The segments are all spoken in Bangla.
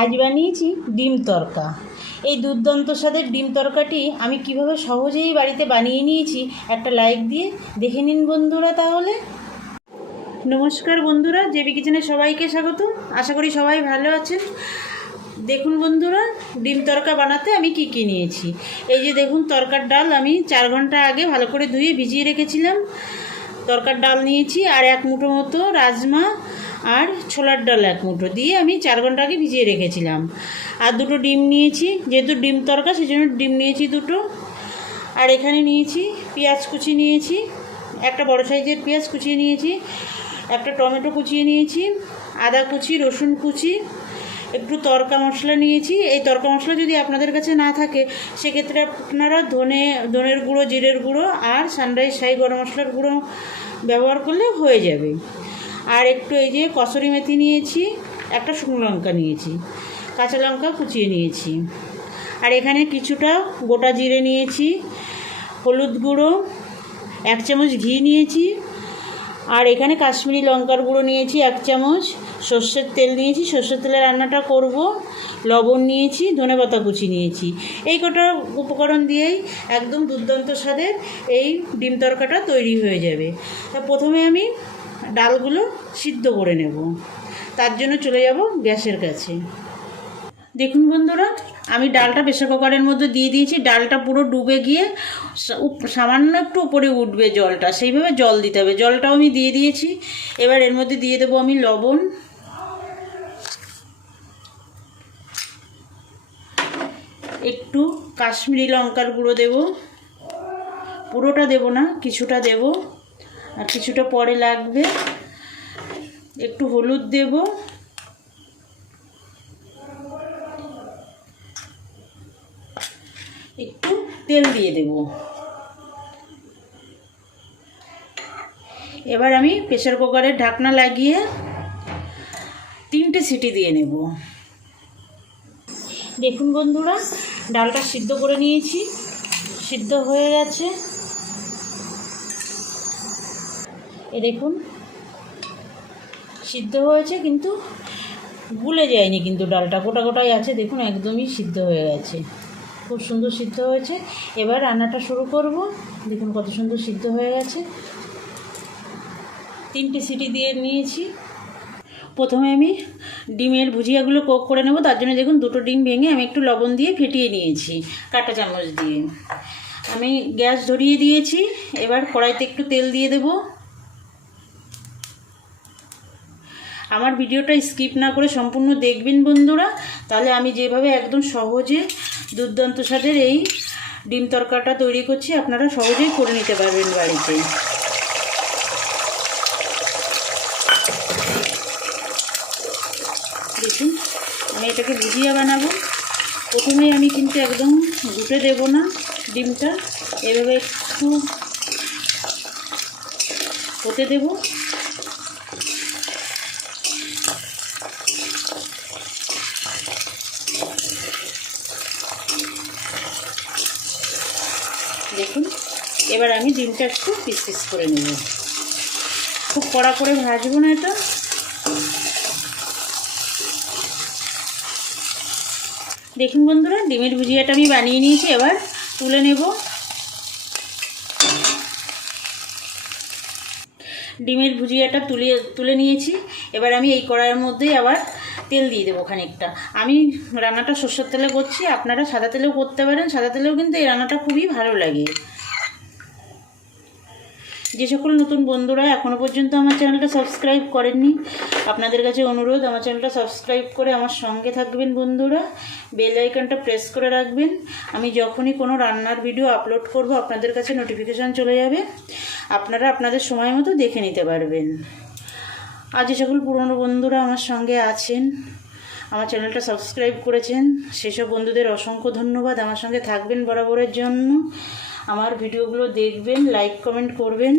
আজ বানিয়েছি ডিম তড়কা। এই দুর্দান্ত স্বাদের ডিম তড়কাটি আমি কিভাবে সহজেই বাড়িতে বানিয়ে নিয়েছি, একটা লাইক দিয়ে দেখে নিন বন্ধুরা। তাহলে নমস্কার বন্ধুরা, জেবি কিচেনে সবাইকে স্বাগত। আশা করি সবাই ভালো আছেন। দেখুন বন্ধুরা, ডিম তড়কা বানাতে আমি কি কি নিয়েছি। এই যে দেখুন, তড়কার ডাল আমি 4 ঘন্টা আগে ভালো করে ধুয়ে ভিজিয়ে রেখেছিলাম। তড়কার ডাল নিয়েছি, আর 1 মুঠো মতো রাজমা আর ছোলার ডাল 1 মুঠো দিয়ে আমি 4 ঘন্টা আগে ভিজিয়ে রেখেছিলাম। আর 2টো ডিম নিয়েছি, যেহেতু ডিম তড়কা সেই জন্য ডিম নিয়েছি 2টো। আর এখানে নিয়েছি পেঁয়াজ কুচি নিয়েছি, একটা বড় সাইজের পেঁয়াজ কুচিয়ে নিয়েছি, একটা টমেটো কুচিয়ে নিয়েছি, আদা কুচি, রসুন কুচি, একটু তড়কা মশলা নিয়েছি। এই তড়কা মশলা যদি আপনাদের কাছে না থাকে সেক্ষেত্রে আপনারা ধনের গুঁড়ো, জিরের গুঁড়ো আর সানরাইজ শাহি গরম মশলার গুঁড়ো ব্যবহার করলে হয়ে যাবে। আর একটু এই যে কসুরি মেথি নিয়েছি, একটা শুকনো লঙ্কা নিয়েছি, কাঁচা লঙ্কা কুচিয়ে নিয়েছি। আর এখানে কিছুটা গোটা জিরে নিয়েছি, হলুদ গুঁড়ো, 1 চামচ ঘি নিয়েছি, আর এখানে কাশ্মীরি লঙ্কার গুঁড়ো নিয়েছি 1 চামচ, সর্ষের তেল নিয়েছি, সর্ষের তেলে রান্নাটা করব, লবণ নিয়েছি, ধনেপাতা কুচি নিয়েছি। এই কটা উপকরণ দিয়েই একদম দুর্দান্ত স্বাদের এই ডিম তড়কাটা তৈরি হয়ে যাবে। তা প্রথমে আমি ডালগুলো সিদ্ধ করে নেব, তার জন্য চলে যাব গ্যাসের কাছে। দেখুন বন্ধুরা, আমি ডালটা প্রেসার কুকারের মধ্যে দিয়ে দিয়েছি। ডালটা পুরো ডুবে গিয়ে সামান্য একটু উপরে উঠবে জলটা, সেইভাবে জল দিতে হবে। জলটাও আমি দিয়ে দিয়েছি। এবার এর মধ্যে দিয়ে দেবো আমি লবণ, একটু কাশ্মীরি লঙ্কার গুঁড়ো দেব, পুরোটা দেব না, কিছুটা দেব, আর কিছুটা পরে লাগবে। একটু হলুদ দেব, একটু তেল দিয়ে দেব। এবার আমি প্রেসার কুকারের ঢাকনা লাগিয়ে 3টে সিটি দিয়ে নেব। দেখুন বন্ধুরা, ডালটা সিদ্ধ করে নিয়েছি, সিদ্ধ হয়ে গেছে। এ দেখুন, সিদ্ধ হয়েছে কিন্তু গুলে যায়নি, কিন্তু ডালটা গোটা গোটাই আছে। দেখুন, একদমই সিদ্ধ হয়ে গেছে, খুব সুন্দর সিদ্ধ হয়েছে। এবার রান্নাটা শুরু করব। দেখুন কত সুন্দর সিদ্ধ হয়ে গেছে। 3টে সিটি দিয়ে নিয়েছি। প্রথমে আমি ডিমের ভুজিয়াগুলো কোক করে নেব। তার জন্য দেখুন 2টো ডিম ভেঙে আমি একটু লবণ দিয়ে ফেটিয়ে নিয়েছি কাঁটা চামচ দিয়ে। আমি গ্যাস ধরিয়ে দিয়েছি। এবার কড়াইতে একটু তেল দিয়ে দেব। আমার ভিডিওটা স্কিপ না করে সম্পূর্ণ দেখবেন বন্ধুরা, তাহলে আমি যেভাবে একদম সহজে দুর্দান্ত স্বাদের এই ডিম তড়কাটা তৈরি করছি আপনারা সহজেই করে নিতে পারবেন বাড়িতে। দেখুন, আমি এটাকে ভুজিয়া বানাবো। প্রথমেই আমি কিন্তু একদম ঘুটে দেব না ডিমটা, এভাবে একটু হতে দেব। দেখুন, এবার আমি ডিমটা একটু পিস পিস করে নেব। খুব কড়া করে ভাজবো না এটা। দেখুন বন্ধুরা, ডিমের ভুজিয়াটা আমি বানিয়ে নিয়েছি। এবার তুলে নেব। ডিমের ভুজিয়াটা তুলে নিয়েছি। এবার আমি এই কড়াইয়ের মধ্যেই আবার তেল দিয়ে দেবো খানিকটা। আমি রান্নাটা সরষের তেলে করছি, আপনারা সাদা তেলেও করতে পারেন। সাদা তেলেও কিন্তু এই রান্নাটা খুবই ভালো লাগে। যে সকল নতুন বন্ধুরা এখনও পর্যন্ত আমার চ্যানেলটা সাবস্ক্রাইব করেননি, আপনাদের কাছে অনুরোধ, আমার চ্যানেলটা সাবস্ক্রাইব করে আমার সঙ্গে থাকবেন বন্ধুরা। বেল আইকনটা প্রেস করে রাখবেন। আমি যখনই কোনো রান্নার ভিডিও আপলোড করব আপনাদের কাছে নোটিফিকেশান চলে যাবে, আপনারা আপনাদের সময় মতো দেখে নিতে পারবেন। আর যে সকল পুরনো বন্ধুরা আমার সঙ্গে আছেন, আমার চ্যানেলটা সাবস্ক্রাইব করেছেন, সেসব বন্ধুদের অসংখ্য ধন্যবাদ। আমার সঙ্গে থাকবেন বরাবরের জন্য, আমার ভিডিওগুলো দেখবেন, লাইক কমেন্ট করবেন,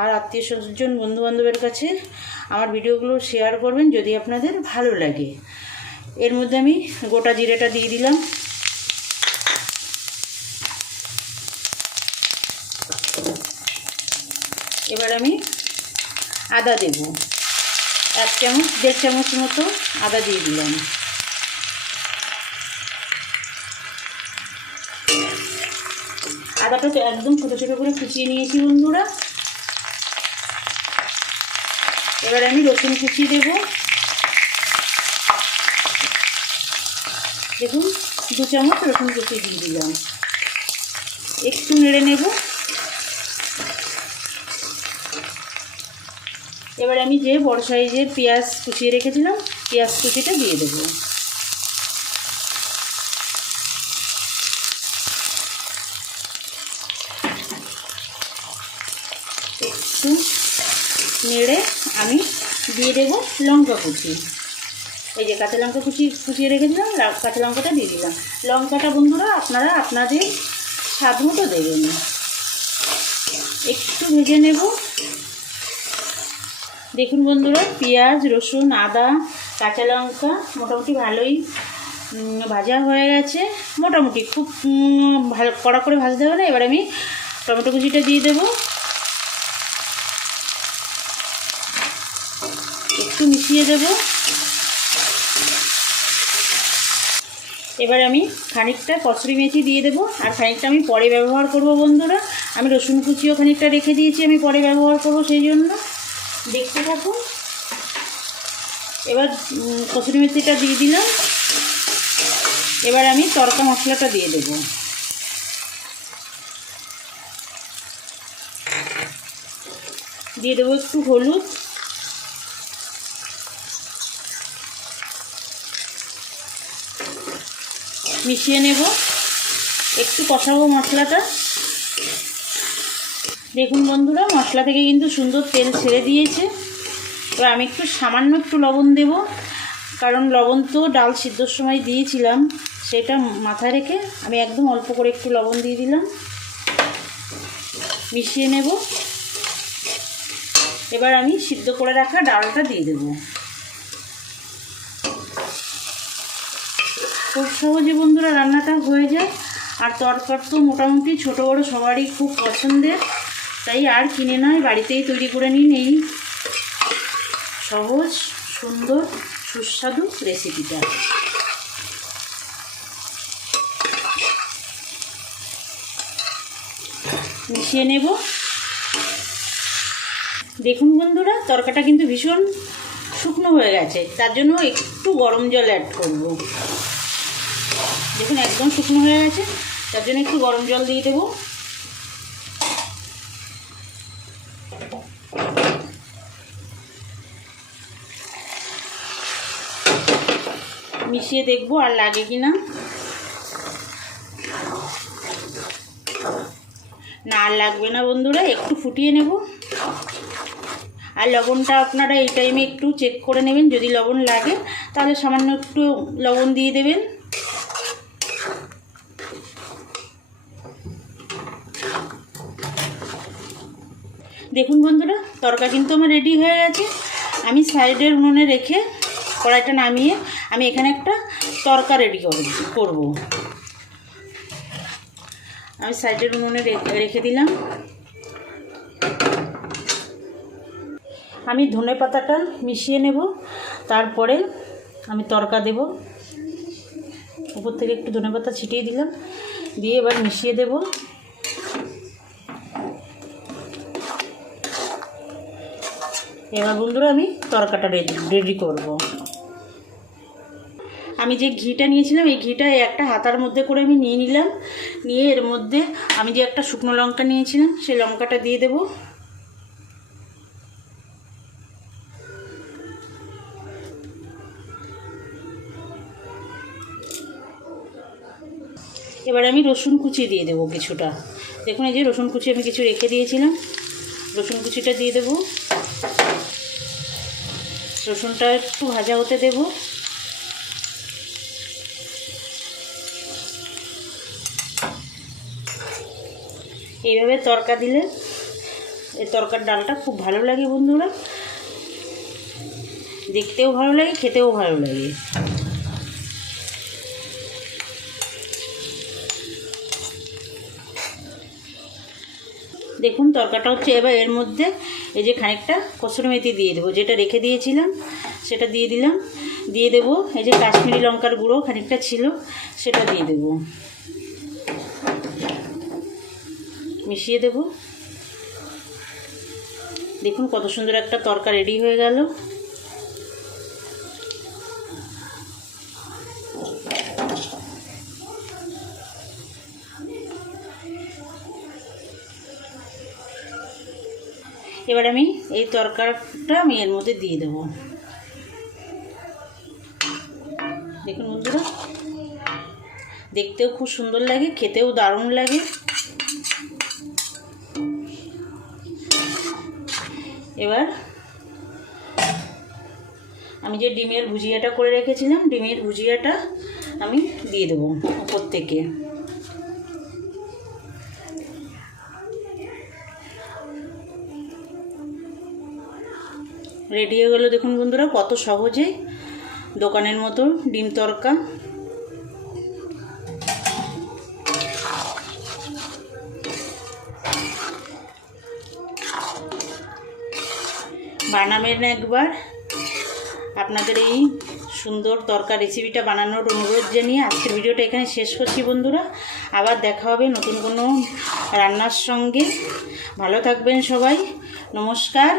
আর আত্মীয় স্বজন বন্ধুবান্ধবের কাছে আমার ভিডিওগুলো শেয়ার করবেন যদি আপনাদের ভালো লাগে। এর মধ্যে আমি গোটা জিরেটা দিয়ে দিলাম। এবার আমি আদা দেব, 1 চামচ 1.5 চামচ মতো আদা দিয়ে দিলাম। আদাটাকে একদম ছোটো ছোটো করে কুচিয়ে নিয়েছি বন্ধুরা। এবার আমি রসুন কুচি দেবো। দেখুন 2 চামচ রসুন কুচি দিয়ে দিলাম। একটু নেড়ে নেব। এবার আমি যে বড় সাইজের পেঁয়াজ কুচিয়ে রেখেছিলাম পেঁয়াজ কুচিটা দিয়ে দেবো। একটু নেড়ে আমি দিয়ে দেবো লঙ্কা কুচি। এই যে কাঁচা লঙ্কা কুচিয়ে রেখেছিলাম, কাঁচা লঙ্কাটা দিয়ে দিলাম। লঙ্কাটা বন্ধুরা আপনারা আপনাদের স্বাদ মতো দেবেন। একটু ভেজে নেব। দেখুন বন্ধুরা, পেঁয়াজ, রসুন, আদা, কাঁচা লঙ্কা মোটামুটি ভালোই ভাজা হয়ে গেছে। মোটামুটি খুব ভালো কড়া করে ভাজতে হবে না। এবার আমি টমেটো কুচিটা দিয়ে দেবো। একটু মিশিয়ে দেব। এবার আমি খানিকটা কসুরি মেথি দিয়ে দেবো, আর খানিকটা আমি পরে ব্যবহার করব বন্ধুরা। আমি রসুন কুচিও খানিকটা রেখে দিয়েছি, আমি পরে ব্যবহার করব, সেই জন্য দেখতে থাকুন। এবার কসুরি মেথিটা দিয়ে দিলাম। এবার আমি তড়কা মশলাটা দিয়ে দেব। দিয়ে দেবো একটু হলুদ, মিশিয়ে নেব। একটু কষাবো মশলাটা। দেখুন বন্ধুরা, মশলা থেকে কিন্তু সুন্দর তেল ছেড়ে দিয়েছে। এবার আমি সামান্য একটু লবণ দেব, কারণ লবণ তো ডাল সিদ্ধর সময় দিয়েছিলাম, সেটা মাথায় রেখে আমি একদম অল্প করে একটু লবণ দিয়ে দিলাম। মিশিয়ে নেব। এবার আমি সিদ্ধ করে রাখা ডালটা দিয়ে দেব। খুব সহজে বন্ধুরা রান্নাটা হয়ে যায়। আর তরকার তো মোটামুটি ছোটো বড়ো সবারই খুব পছন্দের, তাই আর কিনে নয়, বাড়িতেই তৈরি করে নিন এই সহজ সুন্দর সুস্বাদু রেসিপিটা। মিশিয়ে নেব। দেখুন বন্ধুরা, তরকাটা কিন্তু ভীষণ শুকনো হয়ে গেছে, তার জন্য একটু গরম জল অ্যাড করব। দেখুন একদম শুকনো হয়ে গেছে, তার জন্য একটু গরম জল দিয়ে দেবো। মিশিয়ে দেখবো আর লাগে কি না। না, আর লাগবে না বন্ধুরা, একটু ফুটিয়ে নেব। আর লবণটা আপনারা এই টাইমে একটু চেক করে নেবেন, যদি লবণ লাগে তাহলে সামান্য একটু লবণ দিয়ে দেবেন। দেখুন বন্ধুরা, তরকা কিন্তু আমার রেডি হয়ে গেছে। আমি সাইডের উনুনে রেখে কড়াইটা নামিয়ে আমি এখানে একটা তরকা রেডি করব। আমি সাইডের উনুনে রেখে দিলাম। আমি ধনে পাতাটা মিশিয়ে নেব, তারপরে আমি তরকা দেব। উপর থেকে একটু ধনে পাতা ছিটিয়ে দিলাম, দিয়ে এবার মিশিয়ে দেব। এবার বন্ধুরা আমি তরকাটা রেডি করব। আমি যে ঘিটা নিয়েছিলাম, এই ঘিটা একটা হাতার মধ্যে করে আমি নিয়ে নিলাম। নিয়ে এর মধ্যে আমি যে একটা শুকনো লঙ্কা নিয়েছিলাম, সেই লঙ্কাটা দিয়ে দেব। এবার আমি রসুন কুচি দিয়ে দেবো কিছুটা। দেখুন এই যে রসুন কুচি আমি কিছু রেখে দিয়েছিলাম, রসুন কুচিটা দিয়ে দেব। রসুনটা একটু ভাজা হতে দেব। এইভাবে তরকা দিলে এই তরকার ডালটা খুব ভালো লাগে বন্ধুরা, দেখতেও ভালো লাগে, খেতেও ভালো লাগে। দেখুন তরকাটা হচ্ছে। এবার এর মধ্যে এই যে খানিকটা কসুরি মেথি দিয়ে দেবো, যেটা রেখে দিয়েছিলাম সেটা দিয়ে দিলাম। দিয়ে দেবো এই যে কাশ্মীরি লঙ্কার গুঁড়ো খানিকটা ছিল, সেটা দিয়ে দেবো। মিশিয়ে দেব। দেখুন কত সুন্দর একটা তরকা রেডি হয়ে গেল। এবার আমি এই তরকাটা আমি এর মধ্যে দিয়ে দেব। দেখুন বন্ধুরা, দেখতেও খুব সুন্দর লাগে, খেতেও দারুণ লাগে। এবার আমি যে ডিমের ভুজিয়াটা করে রেখেছিলাম, ডিমের ভুজিয়াটা আমি দিয়ে দেবো উপর থেকে। রেডি হয়ে গেল দেখুন বন্ধুরা, কত সহজে দোকানের মতো ডিম তরকা। বানাবেন একবার। আপনাদের এই সুন্দর তরকা রেসিপিটা বানানোর অনুরোধ জানিয়ে আজকের ভিডিওটা এখানে শেষ করছি বন্ধুরা। আবার দেখা হবে নতুন কোনো রান্নার সঙ্গে। ভালো থাকবেন সবাই। নমস্কার।